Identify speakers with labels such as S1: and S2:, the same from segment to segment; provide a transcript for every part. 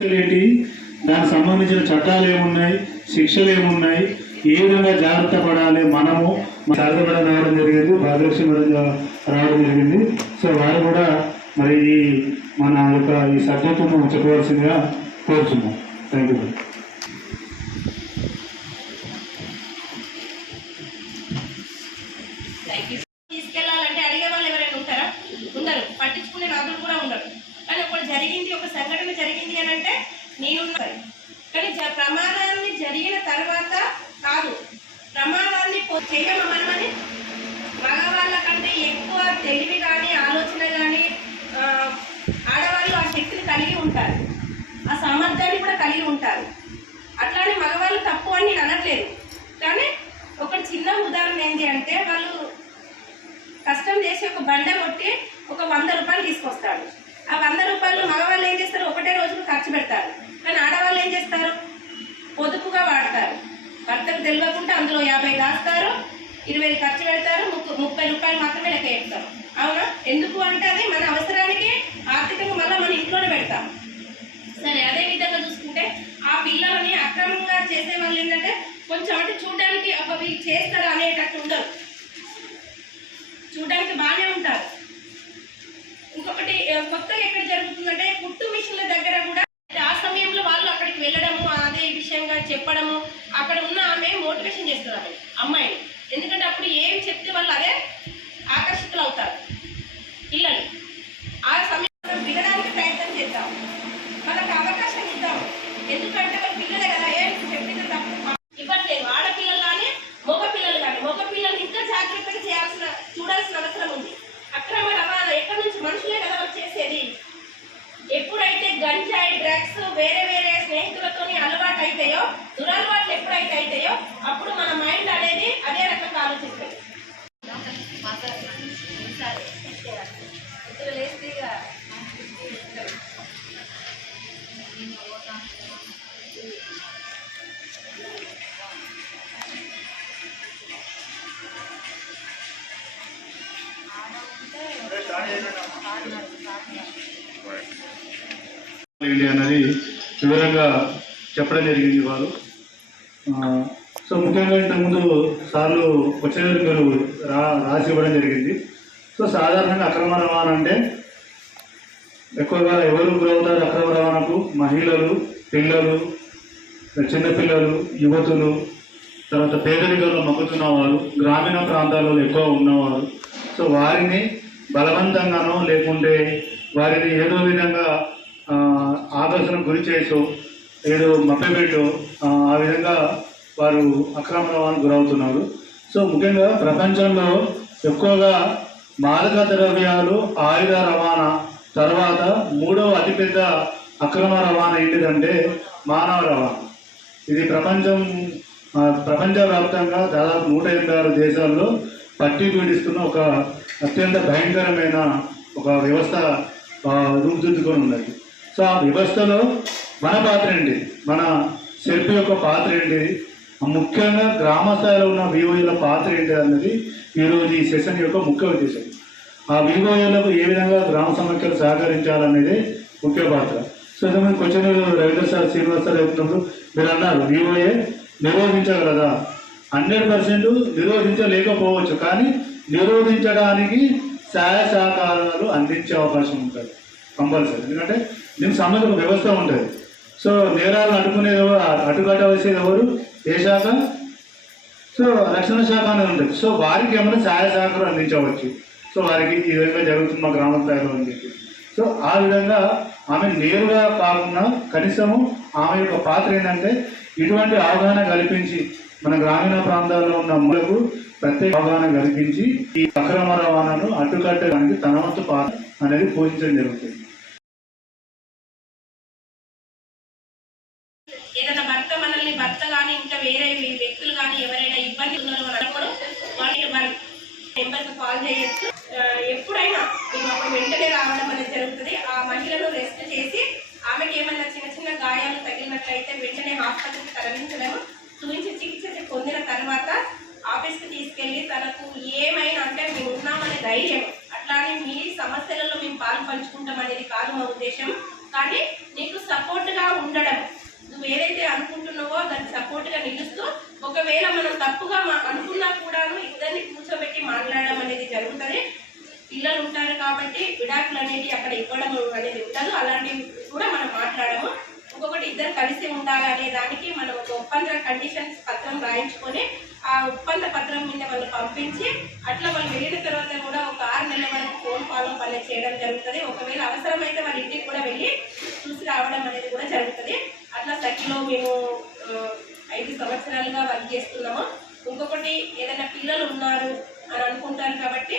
S1: ఏంటి? దానికి సంబంధించిన చట్టాలు ఏమున్నాయి? శిక్షలు ఏమున్నాయి? ఏ విధంగా జాగ్రత్త పడాలి మనము? జాగ్రత్త పడ రావడం జరిగింది భాగ్యలక్ష్మి రావడం జరిగింది. సో వారు కూడా మరి ఈ మన యొక్క ఈ సబ్జెక్టును చెప్పవలసిందిగా కోరుచున్నాం. థ్యాంక్ యూ
S2: తీసుకెళ్ళాలంటే అడిగే వాళ్ళు ఎవరైనా ఉంటారా ఉండరు పట్టించుకునే నాదులు కూడా ఉండరు కానీ ఒకటి జరిగింది ఒక సంఘటన జరిగింది అని అంటే నేనున్నాను కానీ జ- ప్రమాదాన్ని జరిగిన తర్వాత కాదు ప్రమాదాన్ని పొ- చెయ్యమ మనమని మగవాళ్ళ కంటే ఎక్కువ తెలివి కానీ ఆలోచన కానీ ఆడవాళ్ళు ఆ శక్తిని కలిగి ఉంటారు ఆ సామర్థ్యాన్ని కూడా కలిగి ఉంటారు. అట్లానే మగవాళ్ళు తప్పు అని నేను అనట్లేదు. కానీ ఒక చిన్న ఉదాహరణ ఏంటి అంటే వాళ్ళు కష్టం చేసి ఒక బండ కొట్టి ఒక వంద రూపాయలు తీసుకొస్తాడు ఆ వంద రూపాయలు మగవాళ్ళు ఏం చేస్తారు? ఒకటే రోజుకు ఖర్చు పెడతారు. కానీ ఆడవాళ్ళు ఏం చేస్తారు? పొదుపుగా వాడతారు. భర్తకు తెలియకుండా అందులో యాభై దాస్తారు ఇరవై ఖర్చు పెడతారు ముప్పై ముప్పై రూపాయలు మాత్రమే లెక్క చెప్తారు అవునా ఎందుకు అంటే అది మన అవసరానికి ఆర్థికంగా మళ్ళీ మన ఇంట్లోనే పెడతాం సరే అదే విధంగా చూసుకుంటే ఆ పిల్లలని అక్రమంగా చేసే వాళ్ళు ఏంటంటే కొంచెం అంటే చూడడానికి చేస్తారు అనేటట్టు ఉండరు చూడడానికి బాగానే ఉంటారు. ఇంకొకటి ఆ, కొత్తగా ఎక్కడ జరుగుతుందంటే కుట్టు మిషన్ల దగ్గర కూడా ఆ సమయంలో వాళ్ళు అక్కడికి వెళ్ళడము అదే విషయంగా చెప్పడము అక్కడ ఉన్న ఆమె మోటివేషన్ చేస్తారు ఆమె అమ్మాయిని. ఎందుకంటే అప్పుడు ఏం చెప్తే వాళ్ళు అదే ఆకర్షితులు అవుతారు పిల్లలు. ఆ సమయంలో వినడానికి ప్రయత్నం చేద్దాం. వాళ్ళకి అవకాశం ఇద్దాం. ఎందుకంటే
S1: ఏంటి అన్నది వివరంగా చెప్పడం జరిగింది వారు. సో ముఖ్యంగా ఇంతకుముందు సార్లు వచ్చేందుకు మీరు రా రాసి ఇవ్వడం జరిగింది. సో సాధారణంగా అక్రమ రవాణా అంటే ఎక్కువగా ఎవరు గురవుతారు అక్రమ రవాణాకు? మహిళలు పిల్లలు చిన్నపిల్లలు యువతులు తర్వాత పేదరికంలో మగ్గుతున్న వారు గ్రామీణ ప్రాంతాలలో ఎక్కువ ఉన్నవారు. సో వారిని బలవంతంగానో లేకుంటే వారిని ఏదో విధంగా ఆకర్షణ గురి చేయటం ఏదో మభ్యపెట్టో ఆ, ఆ విధంగా వారు అక్రమ రవాణాకు గురవుతున్నారు. సో ముఖ్యంగా ప్రపంచంలో ఎక్కువగా మాదక ద్రవ్యాలు ఆయుధ రవాణా తర్వాత మూడవ అతిపెద్ద అక్రమ రవాణా ఏంటిదంటే మానవ రవాణా. ఇది ప్రపంచం ప్రపంచవ్యాప్తంగా దాదాపు నూట ఎనభై ఆరు దేశాల్లో పట్టి పీడిస్తున్న ఒక అత్యంత భయంకరమైన ఒక వ్యవస్థ రూపుదిద్దుకొని ఉన్నది. సో ఆ వ్యవస్థలో మన పాత్ర ఏంటి? మన శిల్పి యొక్క పాత్ర ఏంటి? ముఖ్యంగా గ్రామ స్థాయిలో ఉన్న వివోల పాత్ర ఏంటి అన్నది ఈరోజు ఈ సెషన్ యొక్క ముఖ్య ఉద్దేశం. ఆ వివోలకు ఏ విధంగా గ్రామ సమస్యలు సహకరించాలనేది ముఖ్య పాత్ర. సో ఇంతకుముందు question Ravindra sir Srinivas sir చెప్తున్నప్పుడు మీరు అన్నారు వివోఏ నిరోధించగలదా? హండ్రెడ్ పర్సెంట్ నిరోధించలేకపోవచ్చు కానీ నిరోధించడానికి సహాయ సహకారాలు అందించే అవకాశం ఉంటుంది. కంపల్సరీ. ఎందుకంటే దీనికి సంబంధించిన వ్యవస్థ ఉంటుంది సో నేరాలను అడ్డుకునేది ఎవరు? అడ్డుకట్టవలసేది ఎవరు? ఏ శాఖ? సో రక్షణ శాఖ అనేది ఉంటుంది సో వారికి ఏమైనా సహాయ సహకారం అందించవచ్చు. సో వారికి ఈ విధంగా జరుగుతుంది మా గ్రామ స్థాయిలో అని చెప్పి. సో ఆ విధంగా ఆమె నేరుగా కాకుండా కనీసము ఆమె యొక్క పాత్ర ఏంటంటే ఇటువంటి అవగాహన కల్పించి మన గ్రామీణ ప్రాంతాల్లో ఉన్న మూలకు ప్రత్యేక అవగాహన కల్పించి ఈ అక్రమ రవాణాను అడ్డుకట్టడానికి తన వంతు పాత్ర అనేది పోషించడం జరుగుతుంది
S2: ఏదైనా భర్త మనల్ని భర్త కానీ ఇంకా వేరే వే- వ్యక్తులు కానీ ఎవరైనా ఇబ్బంది ఉన్నారు అని అన్నప్పుడు వాళ్ళకి మన నెంబర్కి కాల్ చేయొచ్చు ఆ, ఎప్పుడైనా మేము అప్పుడు వెంటనే రావడం అనేది జరుగుతుంది. ఆ మహిళను రెస్ట్ చేసి ఆమెకి ఏమైనా చిన్న చిన్న గాయాలు తగిలినట్లయితే వెంటనే హాస్పిటల్కి తరలించడం చూపించి చికిత్స పొందిన తర్వాత ఆఫీస్కి తీసుకెళ్ళి తనకు ఏమైనా అంటే మేము ఉన్నామనే ధైర్యం. అట్లానే మీ సమస్యలలో మేము పాలు పంచుకుంటాం అనేది కాదు మా ఉద్దేశం. కానీ నీకు సపోర్ట్గా ఒకవేళ మనం తప్పుగా మా అనుకున్నా కూడాను ఇద్దరిని కూర్చోబెట్టి మాట్లాడడం అనేది జరుగుతుంది పిల్లలు ఉంటారు కాబట్టి విడాకులు అక్కడ ఇవ్వడం అనేది ఉండదు. అలాంటివి కూడా మనం మాట్లాడము. ఇంకొకటి ఇద్దరు కలిసి ఉండాలి అనే దానికి మనం ఒక ఒప్పంద కండిషన్స్ పత్రం రాయించుకొని ఆ ఒప్పంద పత్రం మీద వాళ్ళు పంపించి అట్లా వాళ్ళు వెళ్ళిన తర్వాత కూడా ఒక ఆరు నెలల వరకు ఫోన్ ఫాలో పని చేయడం జరుగుతుంది. ఒకవేళ అవసరమైతే వాళ్ళ ఇంటికి కూడా వెళ్ళి చూసి రావడం అనేది కూడా జరుగుతుంది. అట్లా సఖిలో మేము ఐదు సంవత్సరాలుగా వర్క్ చేస్తున్నాము. ఇంకొకటి ఏదైనా పిల్లలు ఉన్నారు అని అనుకుంటారు కాబట్టి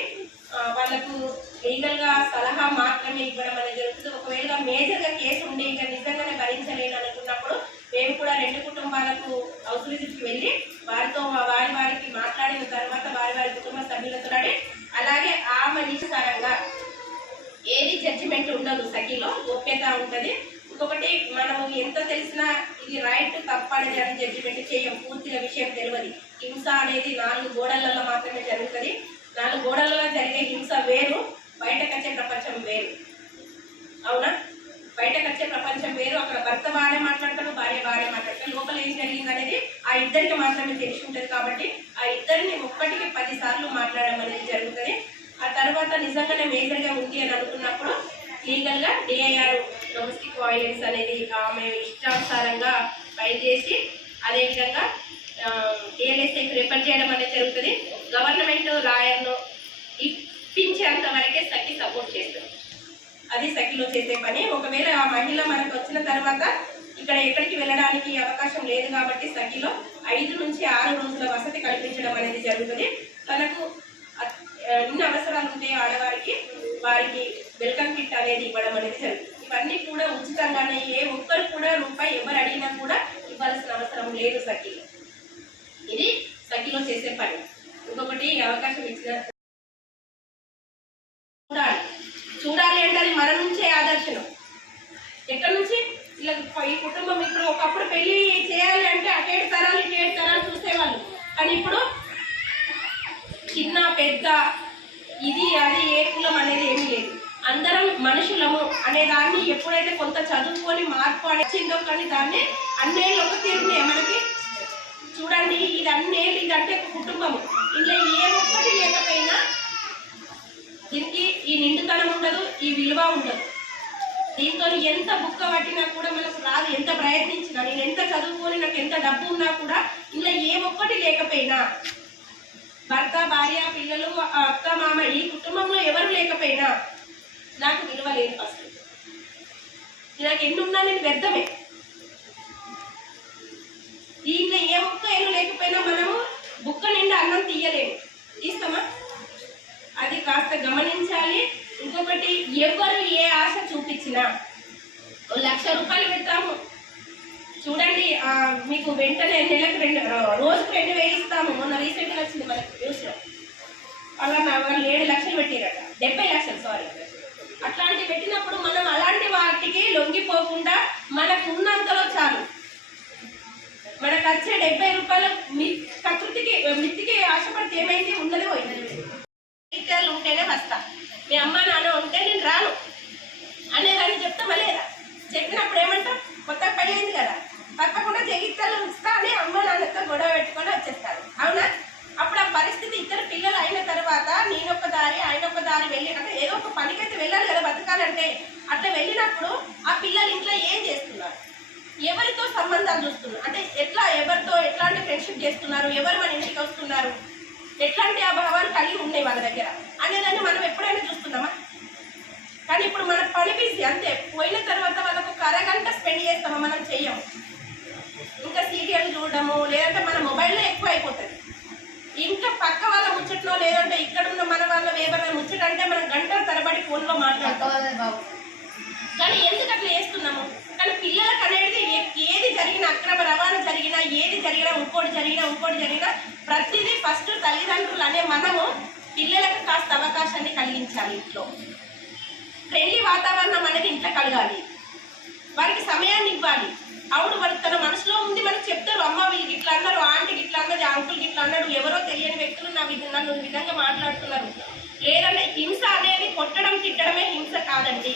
S2: వాళ్ళకు లీగల్గా సలహా మాత్రమే ఇవ్వడం అనేది జరుగుతుంది. ఒకవేళ మేజర్గా కేసు ఉండే ఇంకా నిజంగానే భరించలేను అనుకున్నప్పుడు మేము కూడా రెండు కుటుంబాలకు హౌస్ వెళ్ళి వారితో వారి వారికి మాట్లాడిన తర్వాత వారి వారి కుటుంబ సభ్యులతో అలాగే ఆమె మనిషికరంగా ఏది జడ్జిమెంట్ ఉండదు సఖీలో గోప్యత ఉంటుంది. ఇంకొకటి మనం ఎంత తెలిసినా ఇది రైట్ తప్ప అనేది అని జడ్జిమెంట్ చేయం పూర్తిగా విషయం తెలియదు. హింస అనేది నాలుగు గోడలలో మాత్రమే జరుగుతుంది. నాలుగు గోడలలో జరిగే హింస వేరు బయటకు వచ్చే ప్రపంచం వేరు. అవునా? బయటకు వచ్చే ప్రపంచం వేరు అక్కడ భర్త బాగానే మాట్లాడతాడు భార్య బాగానే మాట్లాడతాడు. లోపల ఏం జరిగింది అనేది ఆ ఇద్దరికి మాత్రమే తెలిసి ఉంటుంది కాబట్టి ఆ ఇద్దరిని ఒక్కటికి పదిసార్లు మాట్లాడడం అనేది జరుగుతుంది. ఆ తర్వాత నిజంగానే మేజర్గా ఉంది అని అనుకున్నప్పుడు లీగల్గా డిఐఆర్ డొమెస్టిక్ వాయిలెన్స్ అనేది ఆమె ఇష్టానుసారంగా ఫైల్ చేసి అదేవిధంగా డిఎల్ఎస్ఐకి రిఫర్ చేయడం అనేది జరుగుతుంది. గవర్నమెంట్ లాయర్ను ఇప్పించేంత వరకే సఖి సపోర్ట్ చేస్తుంది. అది సఖిలో చేసే పని. ఒకవేళ ఆ మహిళ మనకు వచ్చిన తర్వాత ఇక్కడ ఎక్కడికి వెళ్ళడానికి అవకాశం లేదు కాబట్టి సఖిలో ఐదు నుంచి ఆరు రోజుల వసతి కల్పించడం అనేది జరుగుతుంది. తనకు ఎన్ని అవసరాలు ఉంటాయో ఆడవారికి వారికి వెల్కమ్ కిట్ అనేది ఇవ్వడం అనేది జరుగుతుంది. ఇవన్నీ కూడా ఉచితంగానే ఏ ఒక్కరు కూడా రూపాయి ఎవరు అడిగినా కూడా ఇవ్వాల్సిన అవసరం లేదు సఖిలో. పద్ధతిలో చేసే పని. ఇంకొకటి అవకాశం ఇచ్చిన చూడాలి. చూడాలి అంటే అది మన నుంచే ఆదర్శనం. ఎక్కడి నుంచి? ఇలా ఈ కుటుంబం ఇప్పుడు ఒకప్పుడు పెళ్ళి చేయాలి అంటే అటేడు తరాలు ఇటేడు తరాలు చూసేవాళ్ళు. కానీ ఇప్పుడు చిన్న పెద్ద ఇది అది ఏ కులం అనేది ఏమీ లేదు. అందరం మనుషులము అనే దాన్ని ఎప్పుడైతే కొంత చదువుకొని మార్పు అనేది కానీ దాన్ని అన్నేళ్ళు ఒక తీరునే మనకి చూడండి ఇది అన్నేళ్ళు ఇదంటే కుటుంబము. ఇందులో ఏ ఒక్కటి లేకపోయినా దీనికి ఈ నిండుతనం ఉండదు ఈ విలువ ఉండదు. దీంతో ఎంత బుక్క పట్టినా కూడా మనకు రాదు ఎంత ప్రయత్నించినా నేను ఎంత చదువుకొని నాకు ఎంత డబ్బు ఉన్నా కూడా ఇందులో ఏ ఒక్కటి లేకపోయినా భర్త భార్య పిల్లలు ఆ అత్త మామ ఈ కుటుంబంలో ఎవరు లేకపోయినా నాకు విలువ లేదు ఫస్ట్. నాకు ఎన్నున్నా నేను వ్యర్థమే. దీంట్లో ఏ ఒక్క ఎన్ను లేకపోయినా మనము బుక్క నిండా అన్నం తీయలేము. తీస్తామా? అది కాస్త గమనించాలి. ఇంకొకటి ఎవరు ఏ ఆశ చూపించినా లక్ష రూపాయలు పెడతాము. చూడండి మీకు వెంటనే నెలకు రెండు రోజుకు రెండు వేలు ఇస్తాము. మొన్న రీసెంట్గా వచ్చింది మనకు న్యూస్లో. అలా నా వాళ్ళు ఏడు లక్షలు పెట్టారట డెబ్బై లక్షలు సారీ అట్లాంటి పెట్టినప్పుడు మనం అలాంటి వాటికి లొంగిపోకుండా మనకు ఉన్నంతలో చాలు మనకు వచ్చే డెబ్బై రూపాయలు మీ ప్రకృతికి మిత్తికి ఆశపడితే ఏమైంది ఉన్నది పోయింది టీచర్లు ఉంటేనే వస్తా మీ అమ్మ నాన్న ఉంటే నేను రాను అనేదాన్ని చెప్తామా లేదా చెప్పినప్పుడు ఏమంటాం కొత్త పెళ్ళైంది కదా తప్పకుండా జగిత్తాలు ఉంచుతా అని అమ్మ నాన్నతో గొడవ పెట్టుకొని వచ్చేస్తారు అవునా అప్పుడు ఆ పరిస్థితి ఇద్దరు పిల్లలు అయిన తర్వాత నేనొక దారి ఆయన ఒక దారి వెళ్ళి అంటే ఏదో ఒక పనికైతే వెళ్ళాలి కదా బతకాలంటే. అట్లా వెళ్ళినప్పుడు ఆ పిల్లలు ఇంట్లో ఏం చేస్తున్నారు? ఎవరితో సంబంధాలు చూస్తున్నారు? అంటే ఎట్లా ఎవరితో ఎట్లాంటి ఫ్రెండ్షిప్ చేస్తున్నారు? ఎవరు మన ఇంటికి వస్తున్నారు? ఎట్లాంటి ఆ భావాలు కలిగి ఉన్నాయి వాళ్ళ దగ్గర? అనేదాన్ని మనం ఎప్పుడైనా చూస్తున్నామా? కానీ ఇప్పుడు మన పని బిజీ అంతే. పోయిన తర్వాత వాళ్ళకు ఒక అరగంట స్పెండ్ చేస్తామా? మనం చెయ్యము ఇంకా సీరియల్ చూడడము లేదంటే మన మొబైల్లో ఎక్కువ అయిపోతుంది. ఇంకా పక్క వాళ్ళ ముచ్చట్లో లేదంటే ఎవరైనా ముచ్చట అంటే మనం గంటల తరబడి ఫోన్లో మాట్లాడతాం. కానీ ఎందుకు అట్లా చేస్తున్నాము? కానీ పిల్లలకు అనేది ఏది జరిగినా అక్రమ రవాణా జరిగినా ఏది జరిగినా ఇంకోటి జరిగినా ఇంకోటి జరిగినా ప్రతిదీ ఫస్ట్ తల్లిదండ్రులు అనే మనము పిల్లలకు కాస్త అవకాశాన్ని కలిగించాలి ఇంట్లో. ఫ్రెండ్లీ వాతావరణం అనేది ఇంట్లో కలగాలి. వారికి సమయాన్ని ఇవ్వాలి. అవును మరి తన మనసులో ఉంది మనకు చెప్తారు అమ్మ వీళ్ళకి ఇట్లా అన్నారు ఆంటీకి ఇట్లా అన్నది అంకుల్కి ఇట్లా అన్నాడు ఎవరో తెలియని వ్యక్తులు నా విధ- నన్ను ఈ విధంగా మాట్లాడుతున్నారు. లేదంటే హింస అనేది కొట్టడం తిట్టడమే హింస కాదండి.